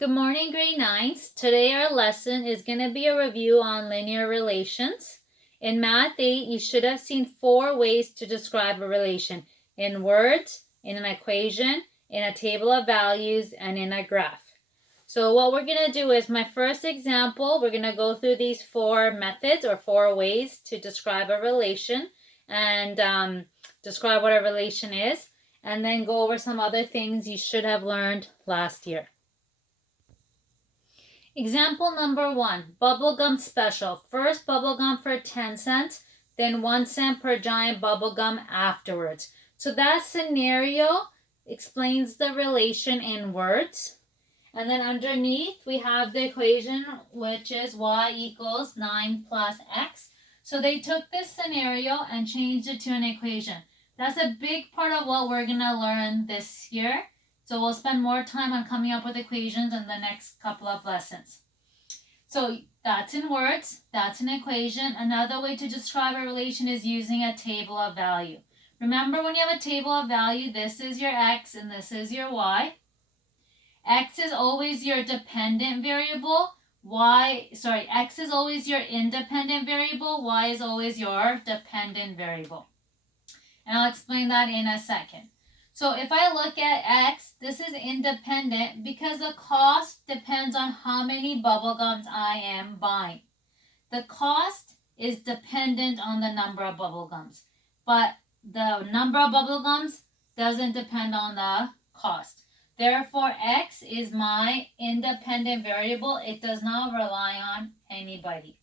Good morning, grade 9s. Today our lesson is going to be a review on linear relations. In Math 8, you should have seen 4 ways to describe a relation: in words, in an equation, in a table of values, and in a graph. So what we're going to do is my first example, we're going to go through these 4 methods or 4 ways to describe a relation and describe what a relation is, and then go over some other things you should have learned last year. Example number 1, bubblegum special. First bubblegum for 10 cents, then 1 cent per giant bubblegum afterwards. So that scenario explains the relation in words. And then underneath we have the equation, which is y equals 9 plus x. So they took this scenario and changed it to an equation. That's a big part of what we're going to learn this year. So we'll spend more time on coming up with equations in the next couple of lessons. So that's in words, that's an equation. Another way to describe a relation is using a table of value. Remember, when you have a table of value, this is your x and this is your y. X is always your dependent variable. X is always your independent variable. Y is always your dependent variable. And I'll explain that in a second. So if I look at x, this is independent because the cost depends on how many bubblegums I am buying. The cost is dependent on the number of bubblegums, but the number of bubblegums doesn't depend on the cost. Therefore, x is my independent variable. It does not rely on anybody.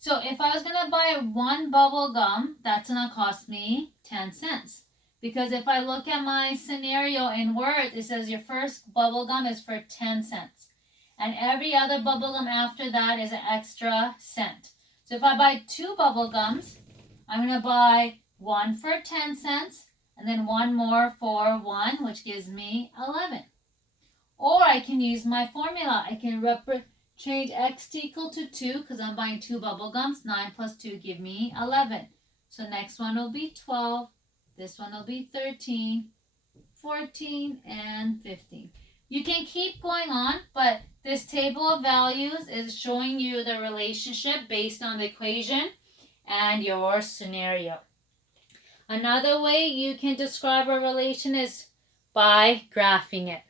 So if I was going to buy 1 bubble gum, that's going to cost me 10 cents. Because if I look at my scenario in words, it says your first bubble gum is for 10 cents. And every other bubble gum after that is an extra cent. So if I buy 2 bubble gums, I'm going to buy 1 for 10 cents and then 1 more for 1, which gives me 11. Or I can use my formula. I can change x to equal to 2 because I'm buying 2 bubble gums. 9 plus 2 give me 11. So next one will be 12. This one will be 13, 14, and 15. You can keep going on, but this table of values is showing you the relationship based on the equation and your scenario. Another way you can describe a relation is by graphing it.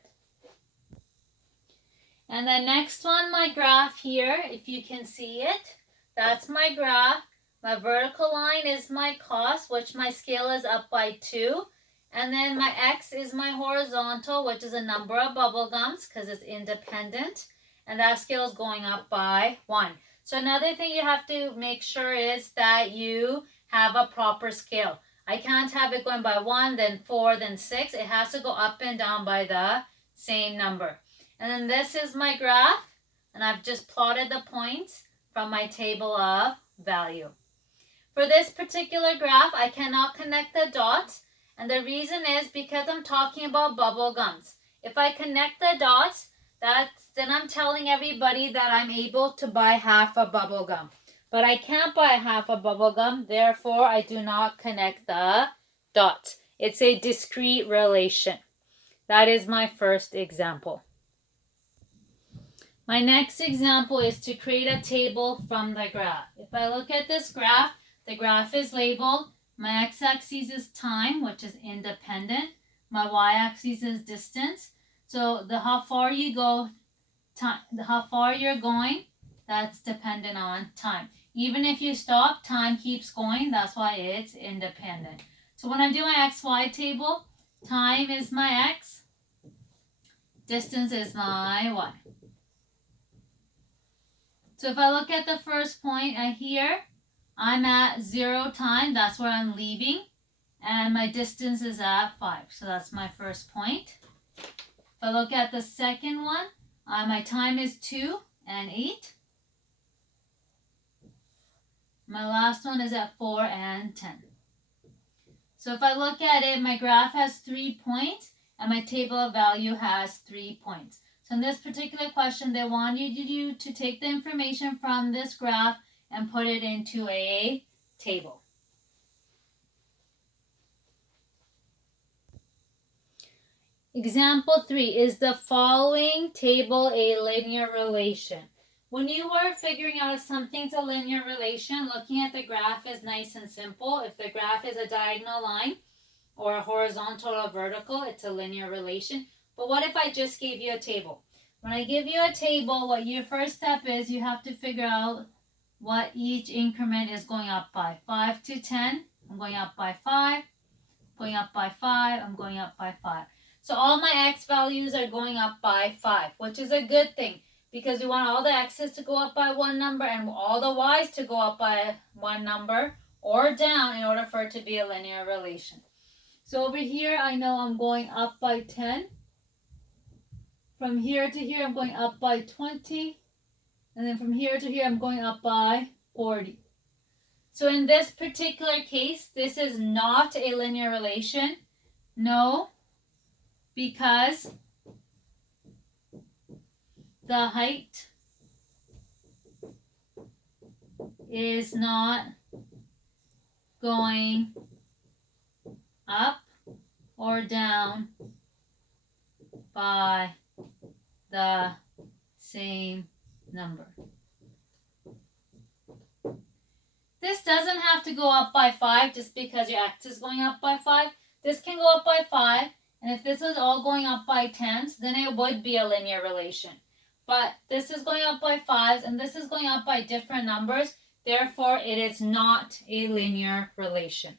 And the next one, my graph here, if you can see it, that's my graph. My vertical line is my cost, which my scale is up by 2. And then my x is my horizontal, which is a number of bubble gums because it's independent. And that scale is going up by 1. So another thing you have to make sure is that you have a proper scale. I can't have it going by 1, then 4, then 6. It has to go up and down by the same number. And then this is my graph. And I've just plotted the points from my table of value. For this particular graph, I cannot connect the dots, and the reason is because I'm talking about bubble gums. If I connect the dots, then I'm telling everybody that I'm able to buy half a bubble gum. But I can't buy half a bubble gum, therefore I do not connect the dots. It's a discrete relation. That is my first example. My next example is to create a table from the graph. If I look at this graph, the graph is labeled. My x-axis is time, which is independent. My y-axis is distance. So how far you go, how far you're going, that's dependent on time. Even if you stop, time keeps going. That's why it's independent. So when I do my xy table, time is my x, distance is my y. So if I look at the first point here, I'm at 0 time, that's where I'm leaving, and my distance is at 5. So that's my first point. If I look at the second one, my time is 2 and 8. My last one is at 4 and 10. So if I look at it, my graph has 3 points, and my table of value has 3 points. So in this particular question, they wanted you to take the information from this graph and put it into a table. Example 3, is the following table a linear relation? When you are figuring out if something's a linear relation, looking at the graph is nice and simple. If the graph is a diagonal line or a horizontal or vertical, it's a linear relation. But what if I just gave you a table? When I give you a table, what your first step is, you have to figure out what each increment is going up by. 5 to 10, I'm going up by 5. Going up by 5, I'm going up by 5. So all my x values are going up by 5, which is a good thing because we want all the x's to go up by one number and all the y's to go up by one number or down in order for it to be a linear relation. So over here, I know I'm going up by 10. From here to here, I'm going up by 20. And then from here to here, I'm going up by 40. So in this particular case, this is not a linear relation. No, because the height is not going up or down by the same number. This doesn't have to go up by 5 just because your x is going up by 5. This can go up by 5, and if this was all going up by 10s, then it would be a linear relation. But this is going up by 5s, and this is going up by different numbers. Therefore, it is not a linear relation.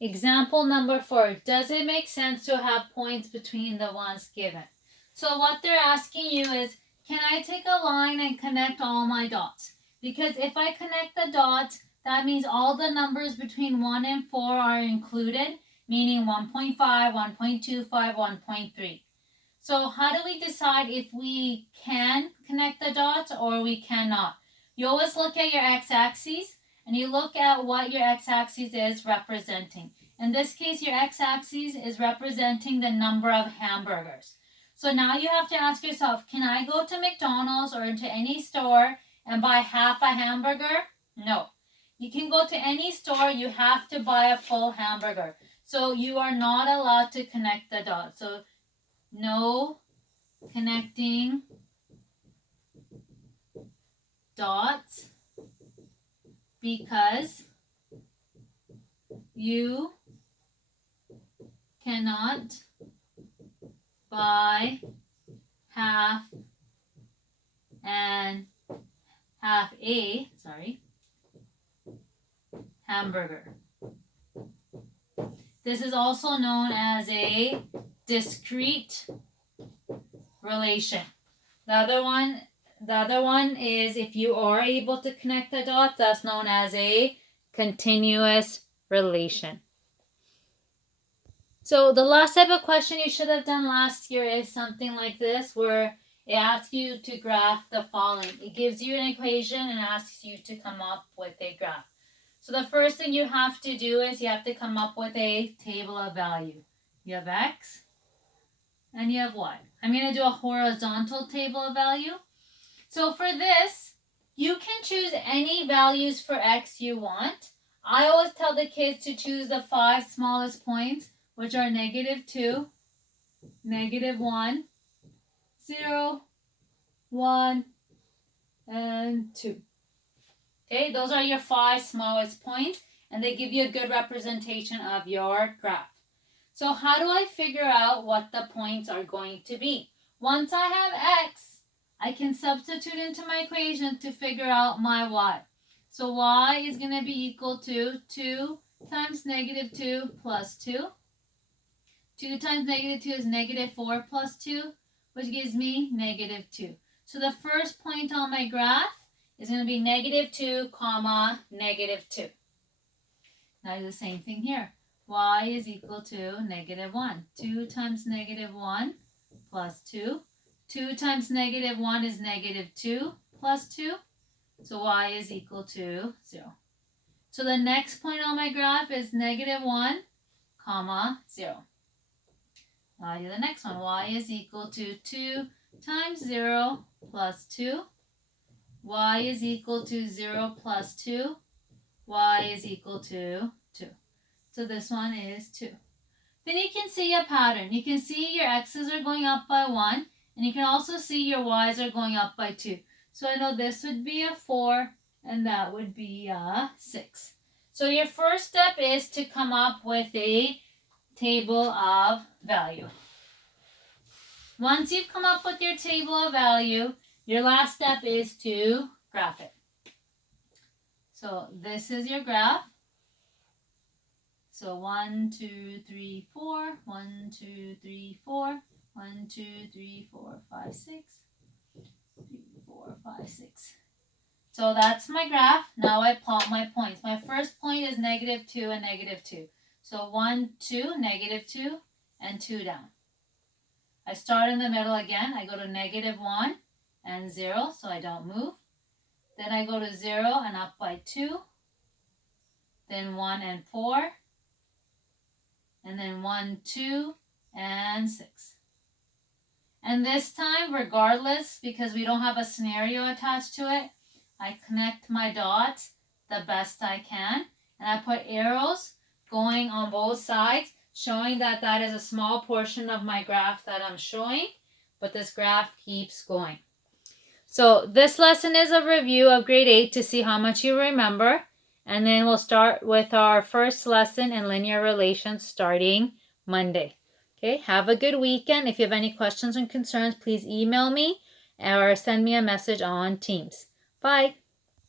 Example number 4. Does it make sense to have points between the ones given? So what they're asking you is, can I take a line and connect all my dots? Because if I connect the dots, that means all the numbers between 1 and 4 are included, meaning 1.5, 1.25, 1.3. So how do we decide if we can connect the dots or we cannot? You always look at your x-axis and you look at what your x-axis is representing. In this case, your x-axis is representing the number of hamburgers. So now you have to ask yourself, can I go to McDonald's or into any store and buy half a hamburger? No. You can go to any store, you have to buy a full hamburger. So you are not allowed to connect the dots. So no connecting dots because you cannot buy half a hamburger. This is also known as a discrete relation. The other one is if you are able to connect the dots, that's known as a continuous relation. So the last type of question you should have done last year is something like this, where it asks you to graph the following. It gives you an equation and asks you to come up with a graph. So the first thing you have to do is you have to come up with a table of value. You have x and you have y. I'm going to do a horizontal table of value. So for this, you can choose any values for x you want. I always tell the kids to choose the 5 smallest points, which are -2, -1, 0, 1, and 2. Okay, those are your 5 smallest points, and they give you a good representation of your graph. So how do I figure out what the points are going to be? Once I have x, I can substitute into my equation to figure out my y. So y is going to be equal to 2 times -2 plus 2. 2 times -2 is -4 plus 2, which gives me -2. So the first point on my graph is going to be -2, comma, -2. Now do the same thing here. Y is equal to -1. 2 times -1 plus 2. 2 times -1 is -2 plus 2. So y is equal to 0. So the next point on my graph is -1, comma, 0. Now I do the next one. Y is equal to 2 times 0 plus 2. Y is equal to 0 plus 2. Y is equal to 2. So this one is 2. Then you can see a pattern. You can see your x's are going up by 1, and you can also see your y's are going up by 2. So I know this would be a 4, and that would be a 6. So your first step is to come up with a table of value. Once you've come up with your table of value, your last step is to graph it. So this is your graph. So 1, 2, 3, 4, 1, 2, 3, 4, 1, 2, 3, 4, 5, 6, 3, 4, 5, 6. So that's my graph. Now I plot my points. My first point is -2 and -2. So 1, 2, -2, and 2 down. I start in the middle again. I go to -1 and 0, so I don't move. Then I go to 0 and up by 2. Then 1 and 4. And then 1, 2, and 6. And this time, regardless, because we don't have a scenario attached to it, I connect my dots the best I can. And I put arrows going on both sides, showing that that is a small portion of my graph that I'm showing, but this graph keeps going. So this lesson is a review of grade 8 to see how much you remember. And then we'll start with our first lesson in linear relations starting Monday. Okay, have a good weekend. If you have any questions and concerns, please email me or send me a message on Teams. Bye.